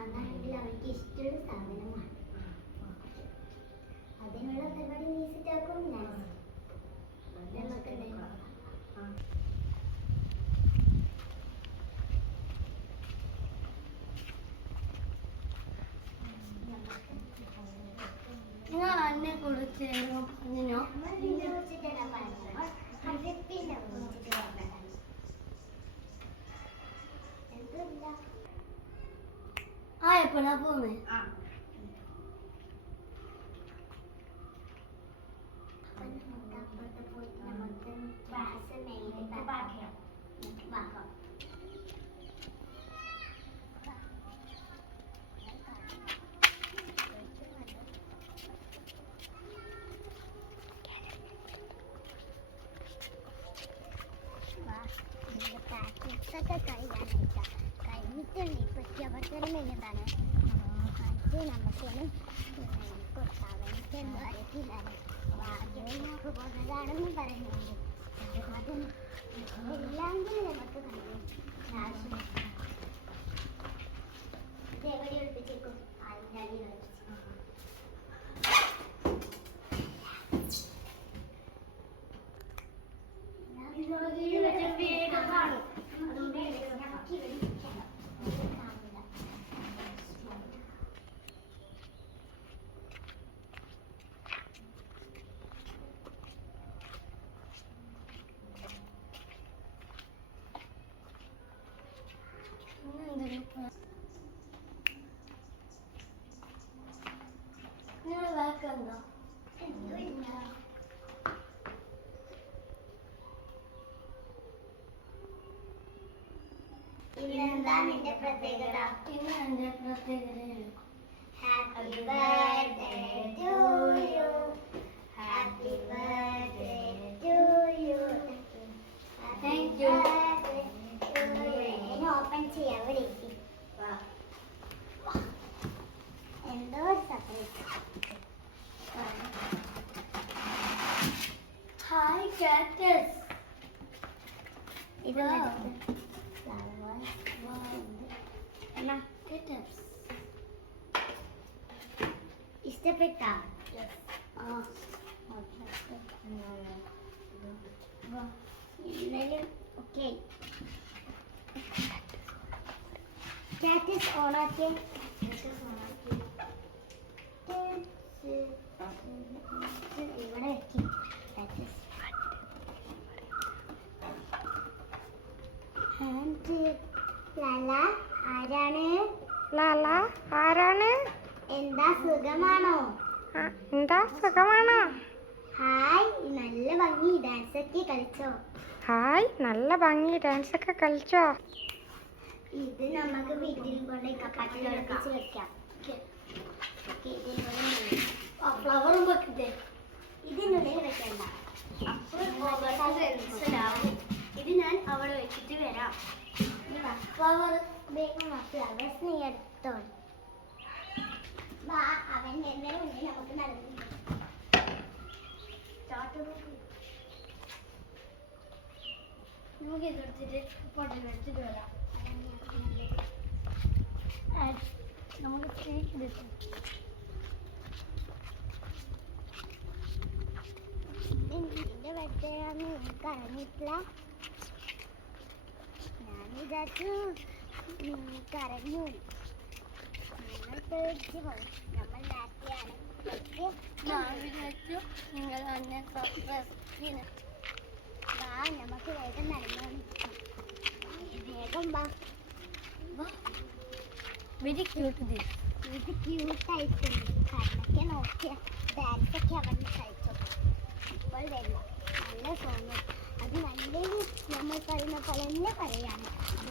അതാണെങ്കിൽ അവർക്ക് ഇഷ്ടമുള്ള സാധനമാണ്. അതിനുള്ള പരിപാടി നീ സെറ്റാക്കും. ഞാൻ നമുക്ക് നിങ്ങൾ അന്നെ കുറിച്ച് പറഞ്ഞോ. ആ എപ്പോഴാ പോന്നേ? കഴിഞ്ഞിട്ടുണ്ട്. ഇപ്പൊ അവസരം കഴിഞ്ഞതാണ്. അത് നമുക്കൊന്ന് കൊടുക്കാൻ വേണ്ടിയിട്ട് വരക്കില്ലാതെ ഭാഗ്യങ്ങൾക്ക് പോകുന്നതാണെന്നും പറയുന്നുണ്ട്. അതും എല്ലാം കൂടി നമുക്ക് കഴിയും. ഇത് എവിടെ ഒളിപ്പിച്ചേക്കും? അതിൻ്റെ അടിയിൽ വേഗം കാണും. അതുകൊണ്ട് ഇന്നെന്താ നിന്റെ പ്രത്യേകത? ഇന്ന് എന്റെ പ്രത്യേകത happy birthday to you, happy birthday to you. Thank you. Open ചെയ്യാം. ഇവിടെ എന്തോ സർപ്രൈസ്. Hi cactus. ഇത് ഇഷ്ടപ്പെട്ട? ഓക്കെ. കാക്ടസ് ഓണാക്കിയ ഇവിടെ വെക്കി. ലാല ആരാണ്? ലാല ആരാണ്? എന്താ സുഖമാണോ? എന്താ സുഖമാണോ? ഹായ് നല്ല ഭംഗി ഡാൻസ് ഒക്കെ കളിച്ചോ? ഹായ് നല്ല ഭംഗി ഡാൻസ് ഒക്കെ കളിച്ചോ? ഇത് നമുക്ക് വീട്ടിൽ കൊണ്ട് കപ്പാട്ടിൽ ഒളിപ്പിച്ച് വെക്കാം. ഫ്ലവറും വെക്കട്ടെ. ഇതിനുള്ളിൽ വെക്കണ്ട. ഇത് ഞാൻ അവിടെ വെച്ചിട്ട് വരാം. ഫ്ലവേഴ്സ് നീ എടുത്തോ. അവൻ എന്തെങ്കിലും ഉണ്ടെങ്കിൽ നമുക്ക് നടന്നു. നമുക്ക് ഇതെടുത്തിട്ട് പൊട്ടൽ വെച്ചിട്ട് വരാം. നമുക്ക് കേക്ക് കിട്ടും. നിന്റെ ബർത്ത്ഡേ ആണെന്ന് എനിക്ക് അറിഞ്ഞിട്ടില്ല. ഞാൻ വിചാരിച്ചു കരഞ്ഞു ഞങ്ങൾ പേടിച്ച് പോയി. നമ്മൾ നാട്ടിലാണ് ഞാൻ വിചാരിച്ചു നിങ്ങൾ എന്നെ സർപ്രൈസ് വാ നമുക്ക് വേഗം നടന്നു വേഗം വാ. Very cute this. ഇത് ക്യൂട്ടായിട്ടുണ്ട്. കണ്ണൊക്കെ നോക്കിയ ഡാൻസൊക്കെ അവന് കളിച്ചു. ഇപ്പോൾ വരില്ല. നല്ല സോങ്. അത് നല്ലൊരു നമ്മൾ പറയുന്ന പോലെ തന്നെ പറയാണ്. അത്